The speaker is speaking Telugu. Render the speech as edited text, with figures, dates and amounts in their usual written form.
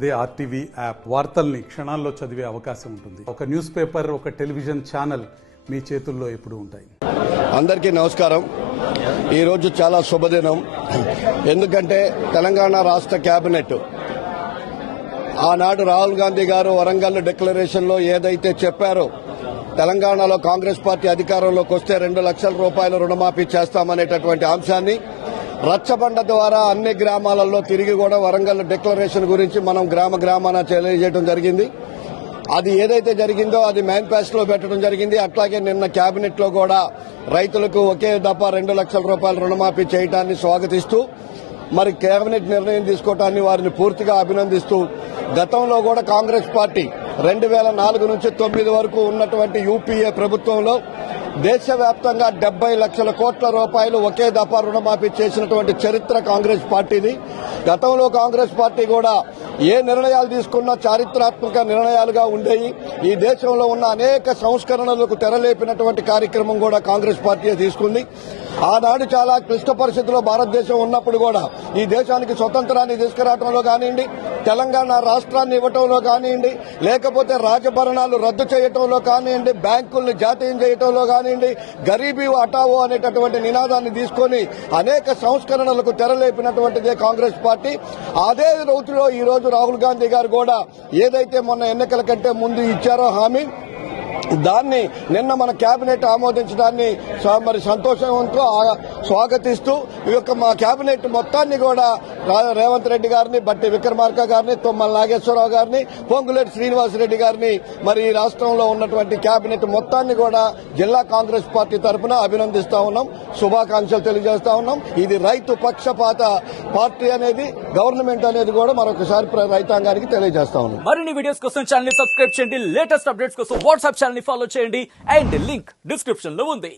అదే ఆర్టీవీ యాప్ వార్తల్ని క్షణాల్లో చదివే అవకాశం ఉంటుంది. ఒక న్యూస్ పేపర్, ఒక టెలివిజన్ ఛానల్ మీ చేతుల్లో ఎప్పుడూ ఉంటాయి. అందరికీ నమస్కారం. ఈరోజు చాలా శుభదినం. ఎందుకంటే తెలంగాణ రాష్ట్ర కేబినెట్ ఆనాడు రాహుల్ గాంధీ గారు వరంగల్ డిక్లరేషన్లో ఏదైతే చెప్పారో, తెలంగాణలో కాంగ్రెస్ పార్టీ అధికారంలోకి వస్తే 2 లక్షల రూపాయల రుణమాఫీ చేస్తామనేటటువంటి అంశాన్ని రచ్చబండ ద్వారా అన్ని గ్రామాలలో తిరిగి కూడా వరంగల్ డిక్లరేషన్ గురించి మనం గ్రామాన తెలియజేయడం జరిగింది. అది ఏదైతే జరిగిందో అది మేనిఫెస్టోలో పెట్టడం జరిగింది. అట్లాగే నిన్న కేబినెట్ లో కూడా రైతులకు ఒకే దఫా 2 లక్షల రూపాయల రుణమాఫీ చేయడాన్ని స్వాగతిస్తూ, మరి కేబినెట్ నిర్ణయం తీసుకోవటాన్ని వారిని పూర్తిగా అభినందిస్తూ, గతంలో కూడా కాంగ్రెస్ పార్టీ 2004 నుంచి 9 వరకు ఉన్నటువంటి యూపీఏ ప్రభుత్వంలో దేశవ్యాప్తంగా 70 లక్షల కోట్ల రూపాయలు ఒకే దఫా రుణమాఫీ చేసినటువంటి చరిత్ర కాంగ్రెస్ పార్టీది. గతంలో కాంగ్రెస్ పార్టీ కూడా ఏ నిర్ణయాలు తీసుకున్నా చారిత్రాత్మక నిర్ణయాలుగా ఉండేవి. ఈ దేశంలో ఉన్న అనేక సంస్కరణలకు తెరలేపినటువంటి కార్యక్రమం కూడా కాంగ్రెస్ పార్టీ తీసుకుంది. ఆనాడు చాలా క్లిష్ట పరిస్థితుల్లో భారతదేశం ఉన్నప్పుడు కూడా ఈ దేశానికి స్వతంత్రాన్ని తీసుకురావడంలో కానివ్వండి, తెలంగాణ రాష్ట్రాన్ని ఇవ్వటంలో కానివ్వండి, లేకపోతే రాజభరణాలు రద్దు చేయటంలో కానివ్వండి, బ్యాంకుల్ని జాతీయం చేయటంలో కానివ్వండి, గరీబీ హటావో అనేటటువంటి నినాదాన్ని తీసుకొని అనేక సంస్కరణలకు తెరలేపినటువంటిదే కాంగ్రెస్ పార్టీ. అదే రోజులో ఈ రోజు రాహుల్ గాంధీ గారు కూడా ఏదైతే మొన్న ఎన్నికల కంటే ముందు ఇచ్చారో హామీ, దాన్ని నిన్న మన కేబినెట్ ఆమోదించడాన్ని మరి సంతోషంతో స్వాగతిస్తూ ఈ యొక్క మా కేబినెట్ మొత్తాన్ని కూడా రేవంత్ రెడ్డి గారిని, బట్టి విక్రమార్క గారిని, తుమ్మల నాగేశ్వరరావు గారిని, పొంగులేటి శ్రీనివాసరెడ్డి గారిని, మరి ఈ రాష్ట్రంలో ఉన్నటువంటి కేబినెట్ మొత్తాన్ని కూడా జిల్లా కాంగ్రెస్ పార్టీ తరఫున అభినందిస్తా ఉన్నాం, శుభాకాంక్షలు తెలియజేస్తా ఉన్నాం. ఇది రైతు పక్షపాత పార్టీ అనేది, గవర్నమెంట్ అనేది కూడా మరొకసారి రైతాంగానికి తెలియజేస్తా ఉన్నాం. మరిన్ని వీడియోస్ కోసం ఛానల్ ని సబ్స్క్రైబ్ చేయండి. లేటెస్ట్ అప్డేట్స్ కోసం వాట్సాప్ ఛానల్ ని ఫాలో చేయండి. అండ్ లింక్ డిస్క్రిప్షన్ లో ఉంది.